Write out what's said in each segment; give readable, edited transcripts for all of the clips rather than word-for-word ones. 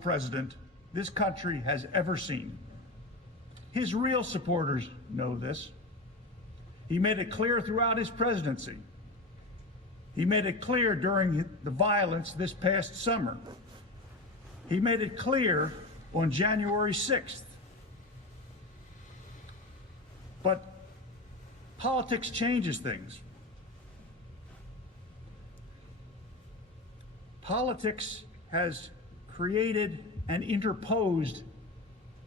president this country has ever seen. His real supporters know this. He made it clear throughout his presidency. He made it clear during the violence this past summer. He made it clear on January 6th. But politics changes things. Politics has created and interposed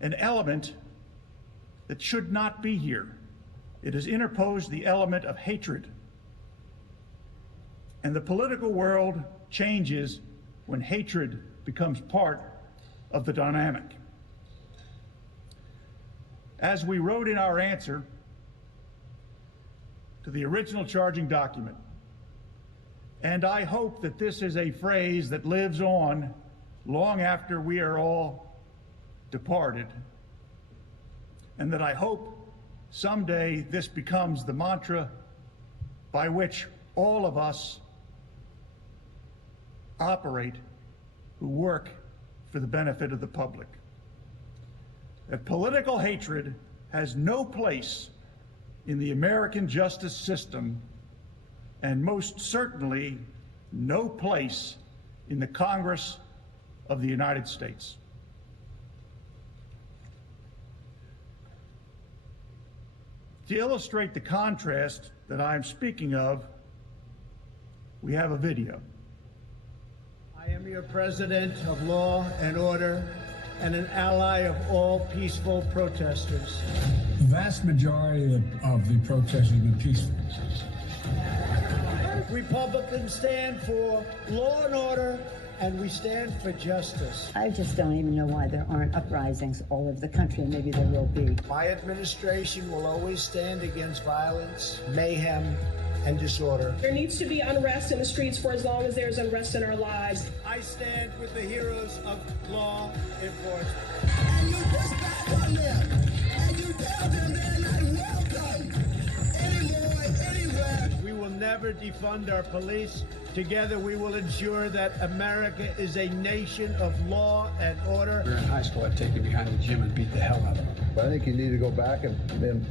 an element that should not be here. It has interposed the element of hatred. And the political world changes when hatred becomes part of the dynamic. As we wrote in our answer to the original charging document, and I hope that this is a phrase that lives on long after we are all departed, and that I hope someday this becomes the mantra by which all of us operate who work for the benefit of the public. That political hatred has no place in the American justice system, and most certainly no place in the Congress of the United States. To illustrate the contrast that I'm speaking of, we have a video. I am your president of law and order and an ally of all peaceful protesters. The vast majority of the protesters have been peaceful. Republicans stand for law and order, and we stand for justice. I just don't even know why there aren't uprisings all over the country, and maybe there will be. My administration will always stand against violence, mayhem, and disorder. There needs to be unrest in the streets for as long as there's unrest in our lives. I stand with the heroes of law enforcement. And you push back on them, and you tell them they're not welcome anymore, anywhere. We will never defund our police. Together we will ensure that America is a nation of law and order. We were in high school, I'd take you behind the gym and beat the hell out of him. I think you need to go back and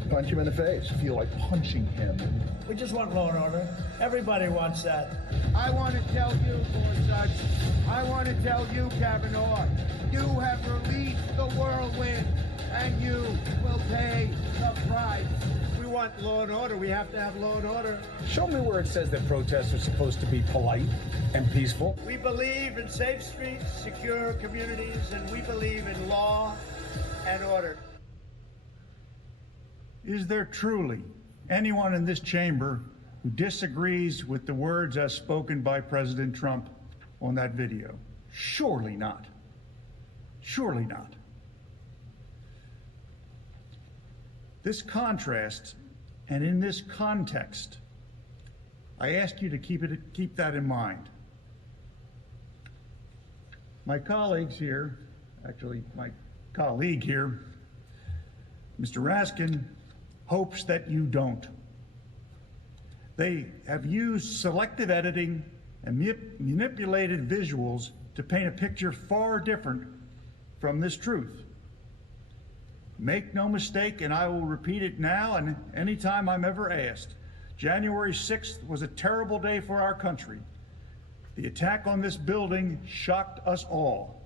punch him in the face. Feel like punching him. We just want law and order. Everybody wants that. I want to tell you, Gorsuch, I want to tell you, Kavanaugh, you have released the whirlwind, and you will pay the price. We want law and order. We have to have law and order. Show me where it says that protests are supposed to be polite and peaceful. We believe in safe streets, secure communities, and we believe in law and order. Is there truly anyone in this chamber who disagrees with the words as spoken by President Trump on that video? Surely not. Surely not. This contrast, and in this context, I ask you to keep that in mind. My colleagues here, actually my colleague here, Mr. Raskin, hopes that you don't. They have used selective editing and manipulated visuals to paint a picture far different from this truth. Make no mistake, and I will repeat it now and anytime I'm ever asked, January 6th was a terrible day for our country. The attack on this building shocked us all.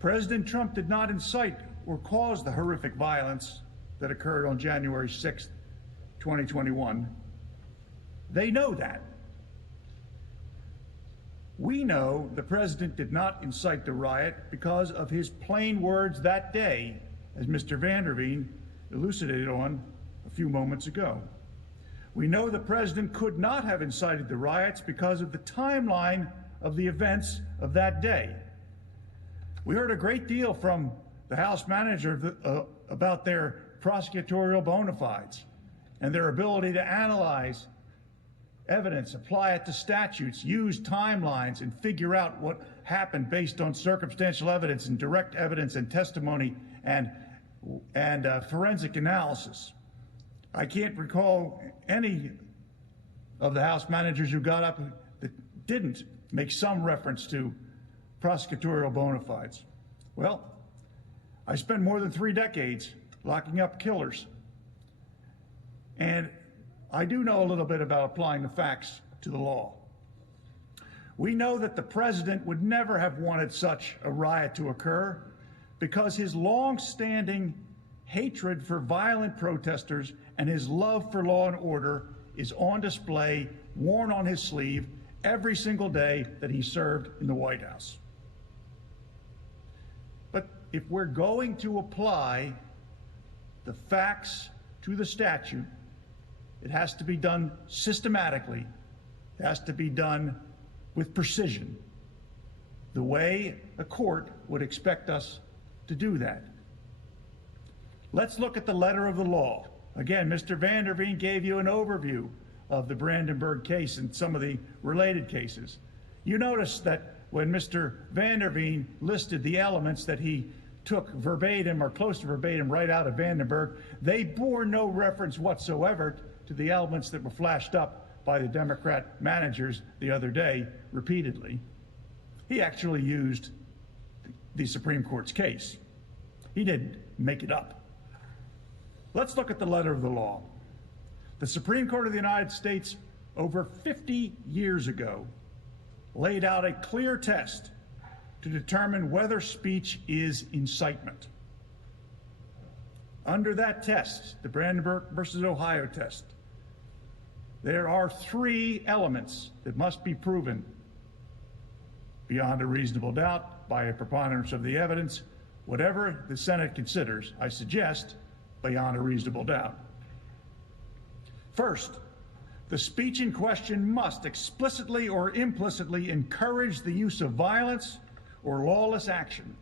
President Trump did not incite or cause the horrific violence that occurred on January 6th, 2021. They know that. We know the president did not incite the riot because of his plain words that day, as Mr. Van der Veen elucidated on a few moments ago. We know the president could not have incited the riots because of the timeline of the events of that day. We heard a great deal from the House manager about their prosecutorial bona fides and their ability to analyze evidence, apply it to statutes, use timelines, and figure out what happened based on circumstantial evidence and direct evidence and testimony and forensic analysis. I can't recall any of the House managers who got up that didn't make some reference to prosecutorial bona fides. Well, I spent more than 3 decades locking up killers, and I do know a little bit about applying the facts to the law. We know that the president would never have wanted such a riot to occur because his long-standing hatred for violent protesters and his love for law and order is on display, worn on his sleeve, every single day that he served in the White House. But if we're going to apply the facts to the statute, it has to be done systematically. It has to be done with precision, the way a court would expect us to do that. Let's look at the letter of the law. Again, Mr. Van der Veen gave you an overview of the Brandenburg case and some of the related cases. You notice that when Mr. Van der Veen listed the elements that he took verbatim or close to verbatim right out of Vandenberg, they bore no reference whatsoever to the elements that were flashed up by the Democrat managers the other day repeatedly. He actually used the Supreme Court's case. He didn't make it up. Let's look at the letter of the law. The Supreme Court of the United States, over 50 years ago, laid out a clear test to determine whether speech is incitement. Under that test, the Brandenburg versus Ohio test, there are 3 elements that must be proven beyond a reasonable doubt by a preponderance of the evidence, whatever the Senate considers, I suggest, beyond a reasonable doubt. First, the speech in question must explicitly or implicitly encourage the use of violence or lawless action.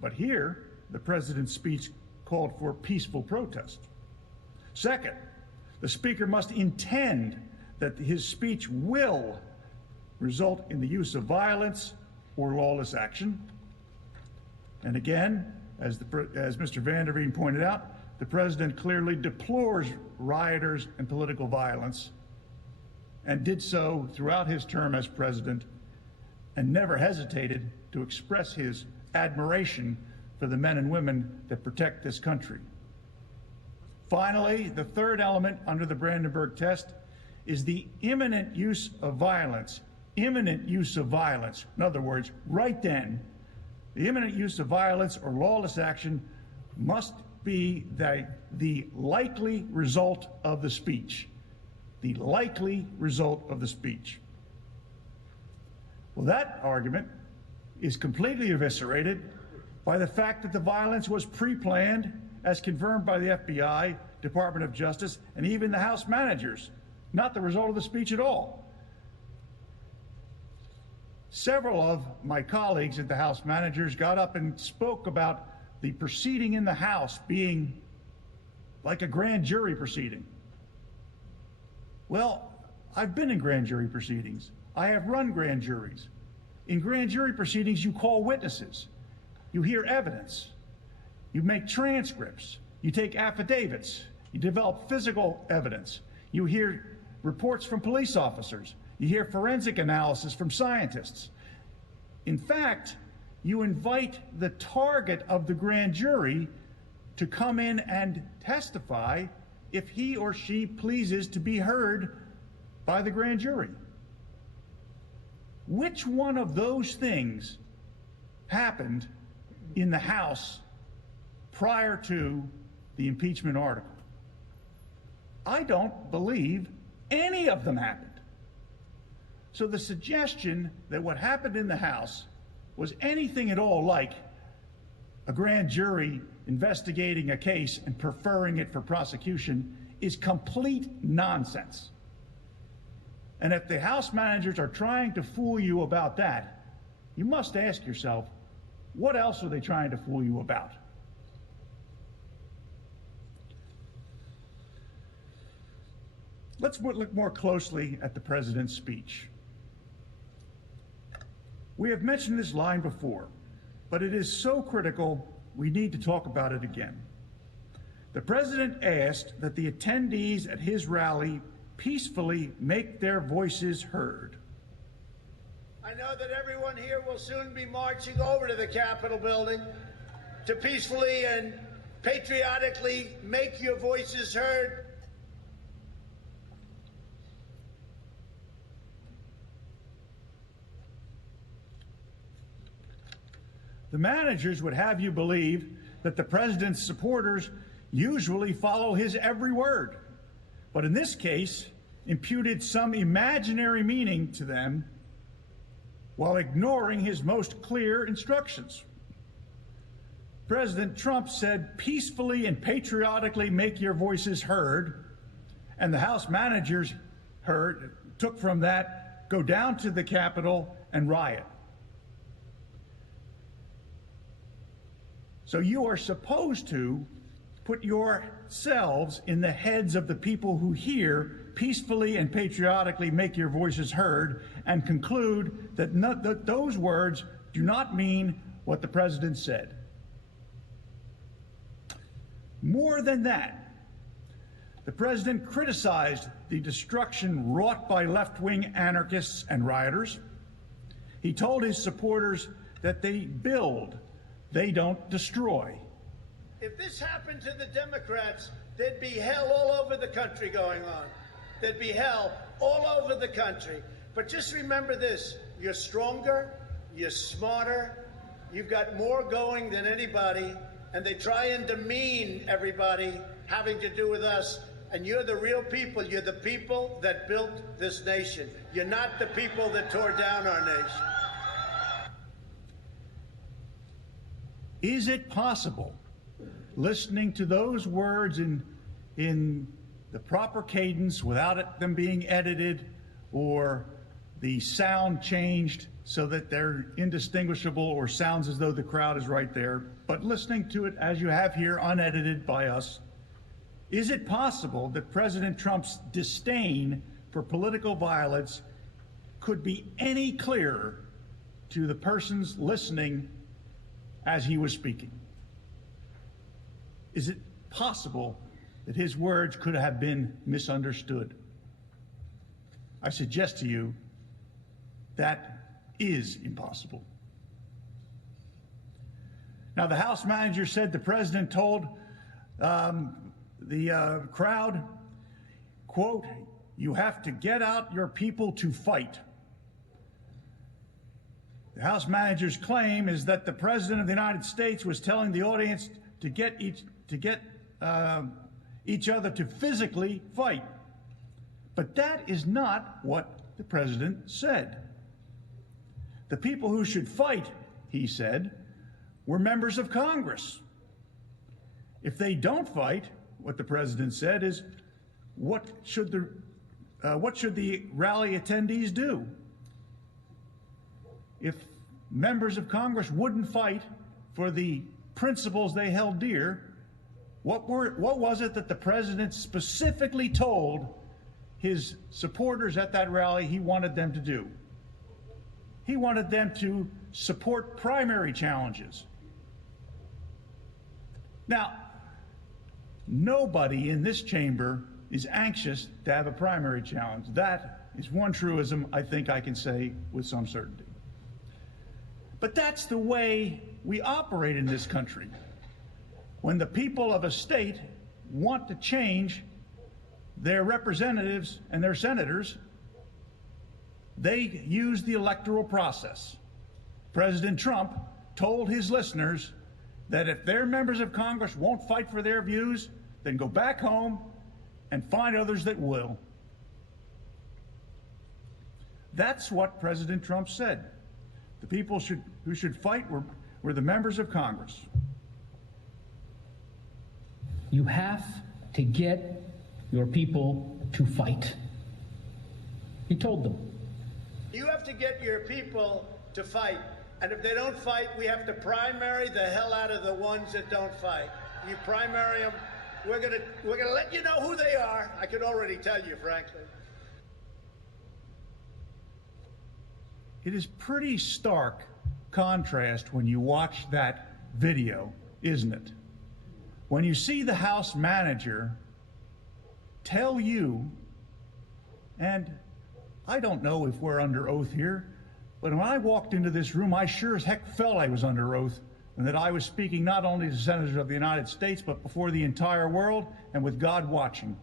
But here, the president's speech called for peaceful protest. Second, the speaker must intend that his speech will result in the use of violence or lawless action. And again, as Mr. Van der Veen pointed out, the president clearly deplores rioters and political violence, and did so throughout his term as president, and never hesitated to express his admiration for the men and women that protect this country. Finally, the third element under the Brandenburg test is the imminent use of violence. Imminent use of violence. In other words, right then, the imminent use of violence or lawless action must be the likely result of the speech. The likely result of the speech. Well, that argument is completely eviscerated by the fact that the violence was pre-planned, as confirmed by the FBI, Department of Justice, and even the House managers, not the result of the speech at all. Several of my colleagues at the House managers got up and spoke about the proceeding in the House being like a grand jury proceeding. Well, I've been in grand jury proceedings. I have run grand juries. In grand jury proceedings, you call witnesses. You hear evidence. You make transcripts. You take affidavits. You develop physical evidence. You hear reports from police officers. You hear forensic analysis from scientists. In fact, you invite the target of the grand jury to come in and testify if he or she pleases to be heard by the grand jury. Which one of those things happened in the House prior to the impeachment article? I don't believe any of them happened. So the suggestion that what happened in the House was anything at all like a grand jury investigating a case and preferring it for prosecution is complete nonsense. And if the House managers are trying to fool you about that, you must ask yourself, what else are they trying to fool you about? Let's look more closely at the president's speech. We have mentioned this line before, but it is so critical we need to talk about it again. The president asked that the attendees at his rally peacefully make their voices heard. I know that everyone here will soon be marching over to the Capitol building to peacefully and patriotically make your voices heard. The managers would have you believe that the president's supporters usually follow his every word, but in this case, imputed some imaginary meaning to them while ignoring his most clear instructions. President Trump said, peacefully and patriotically make your voices heard, and the House managers took from that, go down to the Capitol and riot. So you are supposed to put yourselves in the heads of the people who hear peacefully and patriotically make your voices heard and conclude that those words do not mean what the president said. More than that, the president criticized the destruction wrought by left-wing anarchists and rioters. He told his supporters that they build, they don't destroy. If this happened to the Democrats, there'd be hell all over the country going on. There'd be hell all over the country. But just remember this, you're stronger, you're smarter, you've got more going than anybody, and they try and demean everybody having to do with us. And you're the real people. You're the people that built this nation. You're not the people that tore down our nation. Is it possible, listening to those words in the proper cadence without them being edited or the sound changed so that they're indistinguishable or sounds as though the crowd is right there, but listening to it as you have here, unedited by us, is it possible that President Trump's disdain for political violence could be any clearer to the persons listening as he was speaking? Is it possible that his words could have been misunderstood? I suggest to you that is impossible. Now, the House manager said the president told the crowd, quote, "You have to get out your people to fight." The House manager's claim is that the President of the United States was telling the audience to get each other to physically fight. But that is not what the President said. The people who should fight, he said, were members of Congress. If they don't fight, what the President said is, what should the rally attendees do? If members of Congress wouldn't fight for the principles they held dear, what was it that the president specifically told his supporters at that rally he wanted them to do? He wanted them to support primary challenges. Now, nobody in this chamber is anxious to have a primary challenge. That is one truism I think I can say with some certainty. But that's the way we operate in this country. When the people of a state want to change their representatives and their senators, they use the electoral process. President Trump told his listeners that if their members of Congress won't fight for their views, then go back home and find others that will. That's what President Trump said. The people who should fight were the members of Congress. You have to get your people to fight. He told them. You have to get your people to fight. And if they don't fight, we have to primary the hell out of the ones that don't fight. You primary them, we're gonna let you know who they are. I could already tell you, frankly. It is pretty stark contrast when you watch that video, isn't it? When you see the House manager tell you, and I don't know if we're under oath here, But when I walked into this room, I sure as heck felt I was under oath and that I was speaking not only to senators of the United States, but before the entire world and with God watching.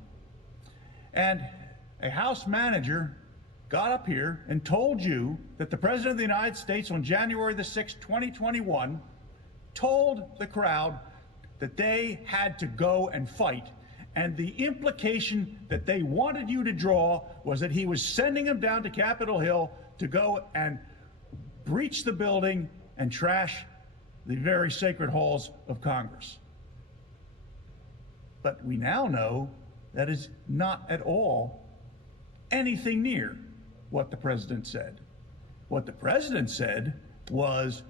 And a House manager got up here and told you that the President of the United States on January the 6th, 2021, told the crowd that they had to go and fight. And the implication that they wanted you to draw was that he was sending them down to Capitol Hill to go and breach the building and trash the very sacred halls of Congress. But we now know that is not at all anything near what the president said. What the president said was,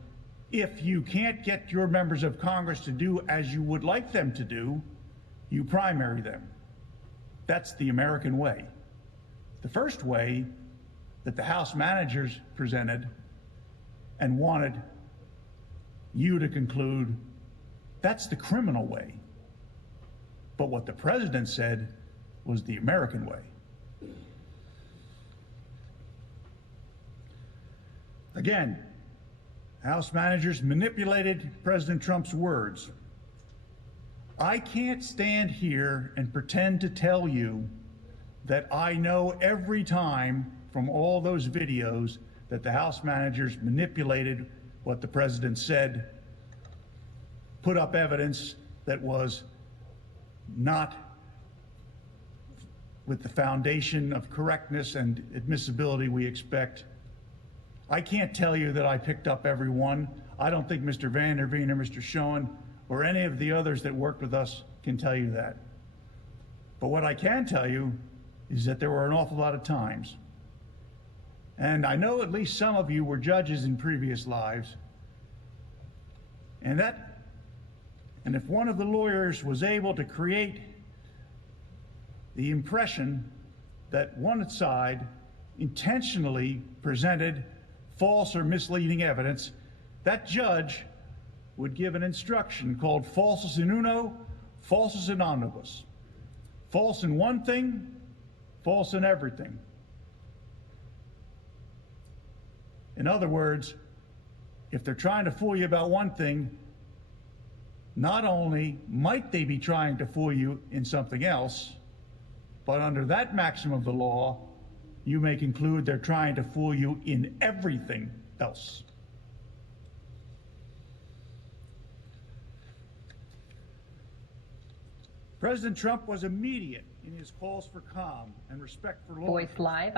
if you can't get your members of Congress to do as you would like them to do, you primary them. That's the American way. The first way that the House managers presented and wanted you to conclude, that's the criminal way. But what the president said was the American way. Again, House managers manipulated President Trump's words. I can't stand here and pretend to tell you that I know every time from all those videos that the House managers manipulated what the president said, put up evidence that was not with the foundation of correctness and admissibility we expect. I can't tell you that I picked up every one. I don't think Mr. Van der Veen or Mr. Schoen or any of the others that worked with us can tell you that. But what I can tell you is that there were an awful lot of times. And I know at least some of you were judges in previous lives. And if one of the lawyers was able to create the impression that one side intentionally presented false or misleading evidence, that judge would give an instruction called falsus in uno, falsus in omnibus. False in one thing, false in everything. In other words, if they're trying to fool you about one thing, not only might they be trying to fool you in something else, but under that maxim of the law, you may conclude they're trying to fool you in everything else. President Trump was immediate in his calls for calm and respect for law. Voice Live.